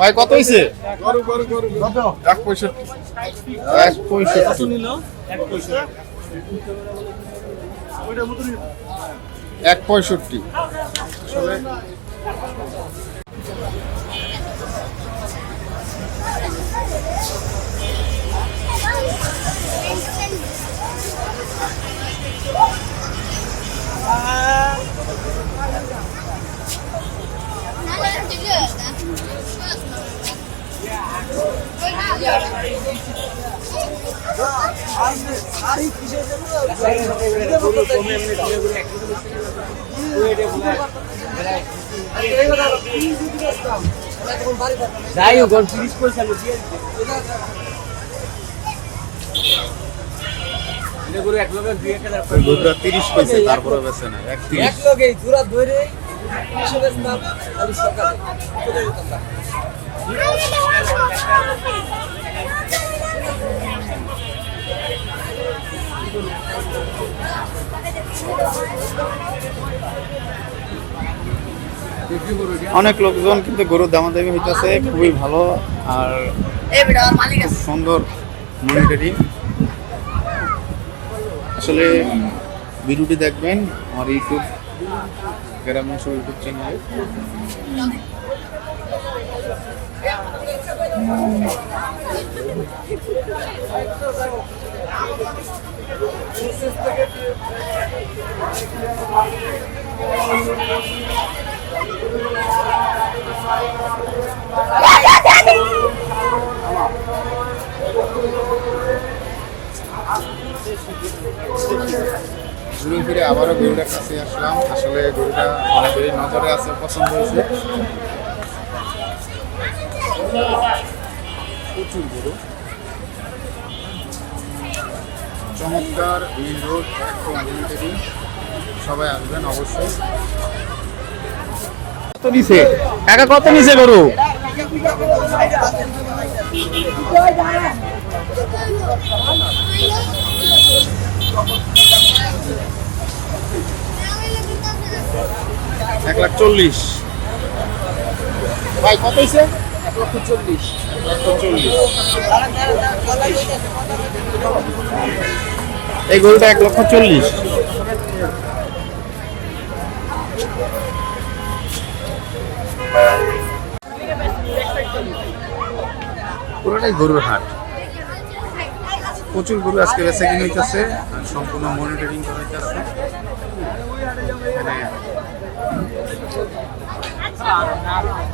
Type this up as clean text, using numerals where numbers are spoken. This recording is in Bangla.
ভাই কত হয়েছে? 1.65 আসলে যাই হোক 30 পয়সা লুকিয়ে এটা করে এক লোকের 2000 দুধটা 30 পয়সা তারপরে বেচে না 31 এক লোকে জোড়া ধরে 30 টাকা দাম 40 টাকা চলে যেতাম না অনেক লোকজন কিন্তু গরুর দামাদামি হইতেছে খুবই ভালো আর খুব সুন্দর মনিটরিং। আসলে ভিডিওটি দেখবেন আমার ইউটিউব গ্রামের ইউটিউব চ্যানেলে। ঘুরে ফিরে আবারও গরুটার কাছে আসলাম। আসলে গরুটা অনেকেরই নজরে আছে, পছন্দ হয়েছে। প্রচুর গরু, চমৎকার মেন রোড, একদম সবাই আসবেন অবশ্যই। কত নিছে কাকা, কত নিছে গরু? এক লাখ 40। ভাই কত হয়েছে? 140 এই গরুটা 1,40,000। পুরোটাই গরুর হাট, প্রচুর গরু আজকে বেচা কিনে হইতেছে আর সম্পূর্ণ মনিটরিং করা হইতেছে।